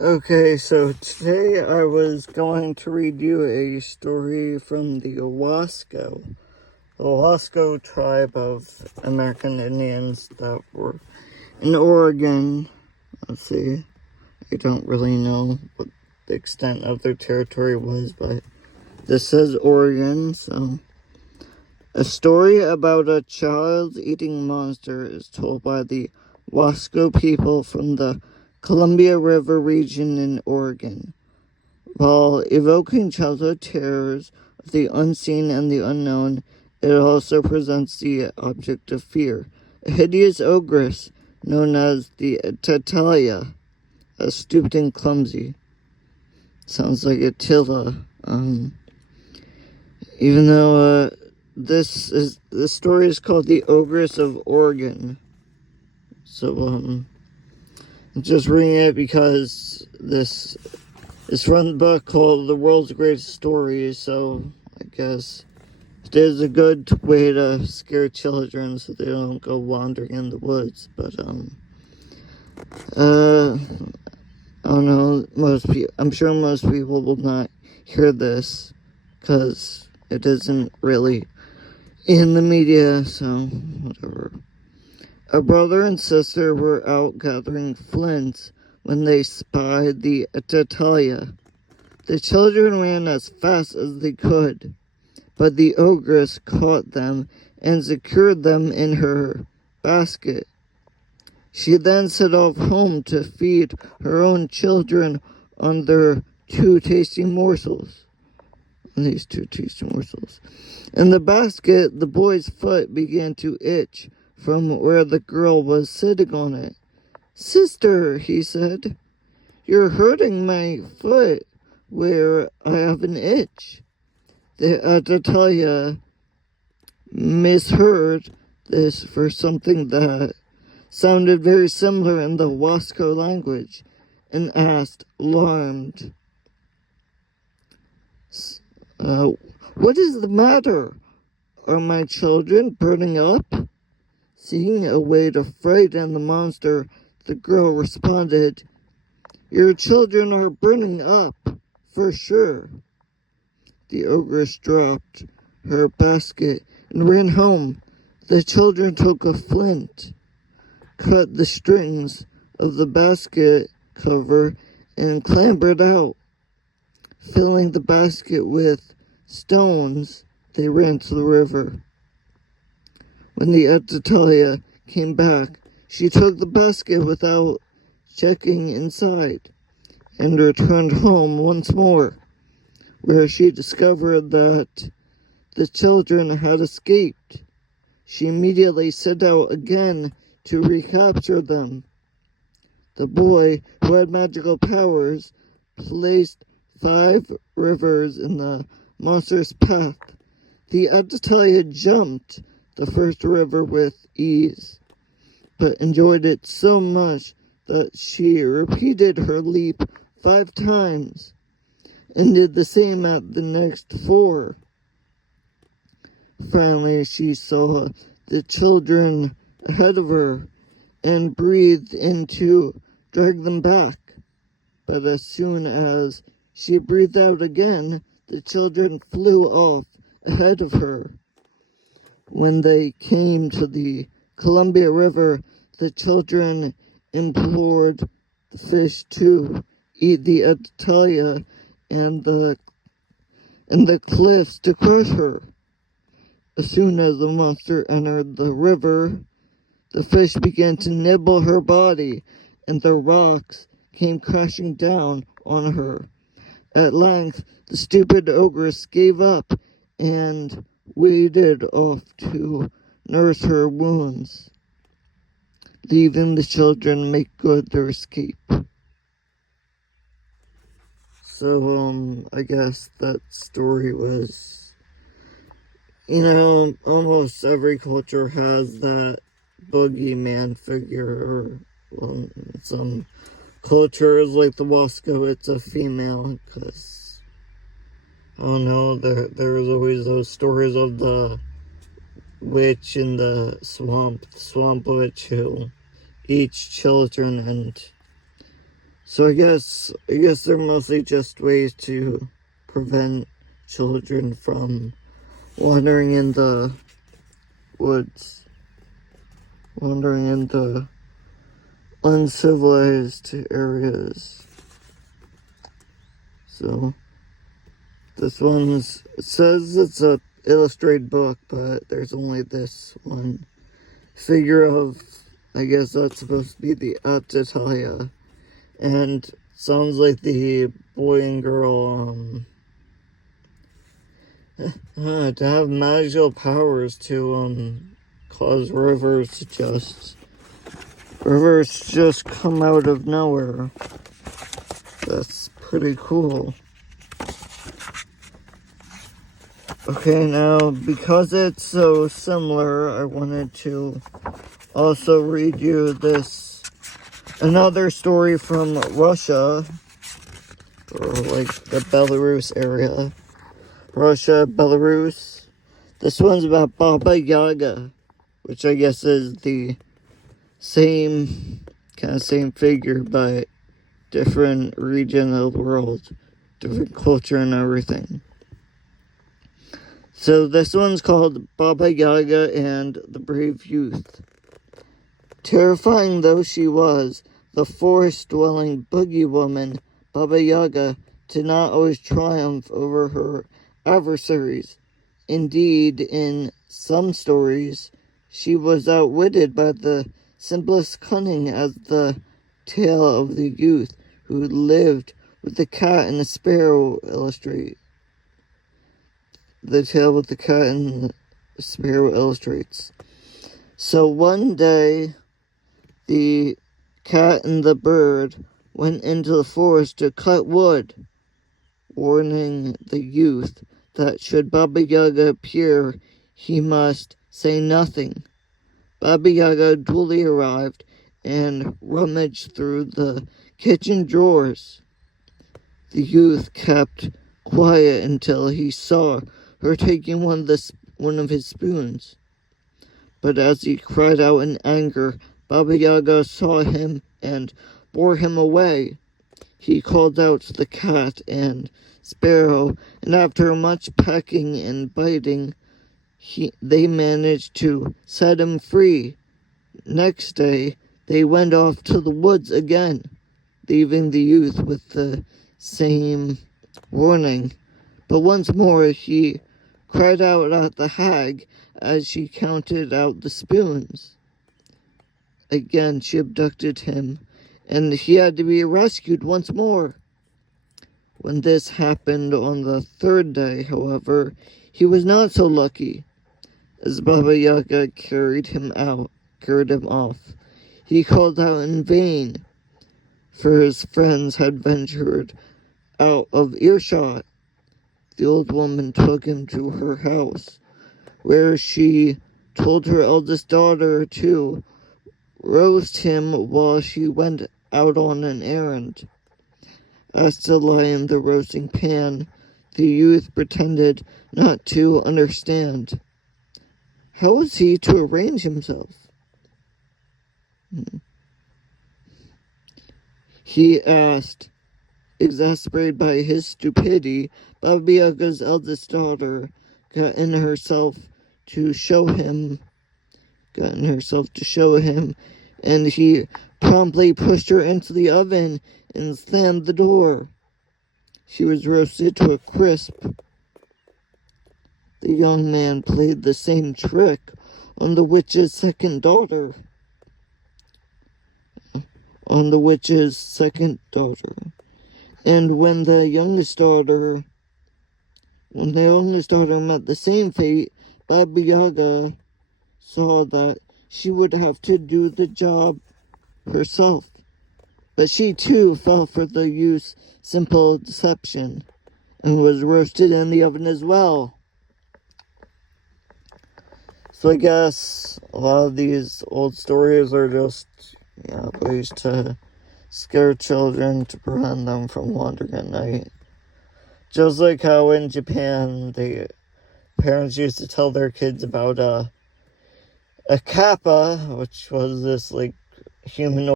Okay, so today I was going to read you a story from the Owasco tribe of American Indians that were in Oregon. Let's see, I don't really know what the extent of their territory was, but this says Oregon, so. A story about a child-eating monster is told by the Wasco people from the Columbia River region in Oregon. While evoking childhood terrors of the unseen and the unknown, it also presents the object of fear. A hideous ogress known as the Tatalia, stooped and clumsy. Sounds like Attila. Even though this story is called The Ogress of Oregon. So I'm just reading it because this is from the book called The World's Greatest Stories, so I guess it is a good way to scare children so they don't go wandering in the woods. But I don't know, I'm sure most people will not hear this because it isn't really in the media, so whatever. A brother and sister were out gathering flints when they spied the Tatalia. The children ran as fast as they could, but the ogress caught them and secured them in her basket. She then set off home to feed her own children on their two tasty morsels. In the basket, the boy's foot began to itch from where the girl was sitting on it. "Sister," he said, "you're hurting my foot where I have an itch." The Atatalia misheard this for something that sounded very similar in the Wasco language and asked, alarmed, "What is the matter? Are my children burning up?" Seeing a way to frighten the monster, the girl responded, "Your children are burning up, for sure." The ogress dropped her basket and ran home. The children took a flint, cut the strings of the basket cover, and clambered out. Filling the basket with stones, they ran to the river. When the Atatalia came back, she took the basket without checking inside and returned home once more, where she discovered that the children had escaped. She immediately set out again to recapture them. The boy, who had magical powers, placed 5 rivers in the monster's path. The Atatalia jumped the first river with ease, but enjoyed it so much that she repeated her leap 5 times and did the same at the next 4. Finally, she saw the children ahead of her and breathed in to drag them back. But as soon as she breathed out again, the children flew off ahead of her. When they came to the Columbia River, the children implored the fish to eat the Atatalia and the cliffs to crush her. As soon as the monster entered the river, the fish began to nibble her body, and the rocks came crashing down on her. At length, the stupid ogress gave up and waded off to nurse her wounds, leaving the children make good their escape. So, I guess that story was, almost every culture has that boogeyman figure, or, well, some cultures like the Wasco, it's a female, because, I don't know, there was always those stories of the witch in the swamp witch who eats children, and So I guess they're mostly just ways to prevent children from wandering in the woods, wandering in the uncivilized areas. So this one says it's a illustrated book, but there's only this one figure of, I guess that's supposed to be the Atatalia, and sounds like the boy and girl to have magical powers to cause rivers to just come out of nowhere. That's pretty cool. Okay, now because it's so similar, I wanted to also read you another story from Russia, or like the Belarus area. Russia, Belarus. This one's about Baba Yaga, which I guess is the same figure, but different region of the world, different culture and everything. So this one's called Baba Yaga and the Brave Youth. Terrifying though she was, the forest-dwelling boogie woman, Baba Yaga, did not always triumph over her adversaries. Indeed, in some stories, she was outwitted by the simplest cunning, as the tale of the youth who lived with the cat and the sparrow illustrate. The tale with the cat and the sparrow illustrates. So one day, the cat and the bird went into the forest to cut wood, warning the youth that should Baba Yaga appear, he must say nothing. Baba Yaga duly arrived and rummaged through the kitchen drawers. The youth kept quiet until he saw her taking one of his spoons. But as he cried out in anger, Baba Yaga saw him and bore him away. He called out to the cat and sparrow, and after much pecking and biting, they managed to set him free. Next day, they went off to the woods again, leaving the youth with the same warning. But once more he cried out at the hag as she counted out the spoons. Again she abducted him, and he had to be rescued once more. When this happened on the third day, however, he was not so lucky. As Baba Yaga carried him off, he called out in vain, for his friends had ventured out of earshot. The old woman took him to her house, where she told her eldest daughter to roast him while she went out on an errand. As to lie in the roasting pan, the youth pretended not to understand. How was he to arrange himself? He asked. Exasperated by his stupidity, Baba Yaga's eldest daughter got in herself to show him, and he promptly pushed her into the oven and slammed the door. She was roasted to a crisp. The young man played the same trick on the witch's second daughter. And when the youngest daughter met the same fate, Baba Yaga saw that she would have to do the job herself. But she too fell for the youth's simple deception and was roasted in the oven as well. So I guess a lot of these old stories are just ways to scare children to prevent them from wandering at night. Just like how in Japan, the parents used to tell their kids about a kappa, which was this humanoid